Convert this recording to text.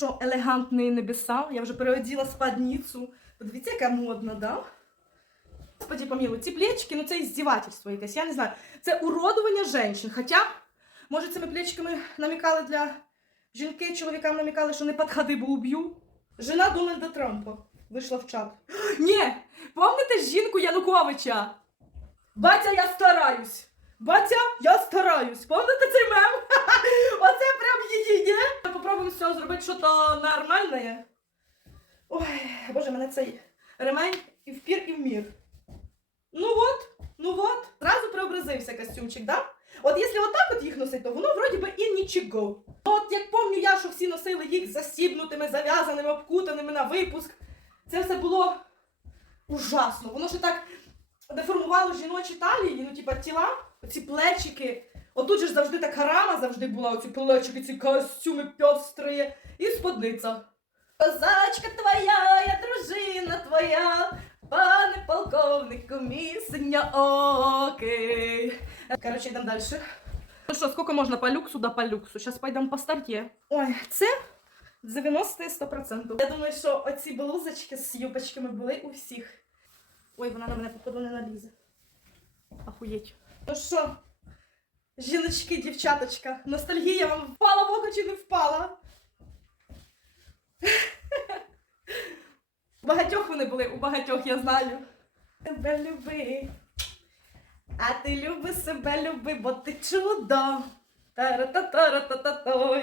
що елегантні небеса. Я вже переоділа спадницю. Подивіться, яка модна, да? Господи, помилуй, ці плечики, ну це іздівательство якесь, я не знаю. Це уродування жінок. Хоча, може, цими плечиками намікали для жінки, чоловікам намікали, що не підходи, бо уб'ю. Жена Дональда Трампа вийшла в чат. Ні, пам'ятаєте жінку Януковича? Батя, я стараюсь. Батя, я стараюсь. Пам'ятаєте цей мем? Оце прям її є. Цього зробити щось нормальне. Ой, боже, мене цей ремень і в пір, і в мір. Ну от, ну от. Зразу преобразився костюмчик, да? От якщо отак от їх носить, то воно вроді би і нічого. От як пам'ятаю я, що всі носили їх застібнутими, зав'язаними, обкутаними на випуск. Це все було ужасно. Воно ще так деформувало жіночі талії, ну, типа тіла, оці плечики. Отут же ж завжди така рама завжди була, оці плечики, ці костюми пьострі і сподниця. Козачка твоя, я дружина твоя, пане полковнику, місення окей. Короче, йдемо далі. Ну що, скільки можна по люксу да по люксу? Зараз пойдемо по старті. Ой, це 90 100%. Я думаю, що оці блузочки з юбочками були у всіх. Ой, вона на мене походу не налізе. Ахуєть. Ну що, жіночки, дівчаточка, ностальгія вам впала в око чи не впала? У багатьох вони були, у багатьох я знаю. Тебе люби. А ти люби себе люби, бо ти чудо. Тара-та-тара-та-та-той.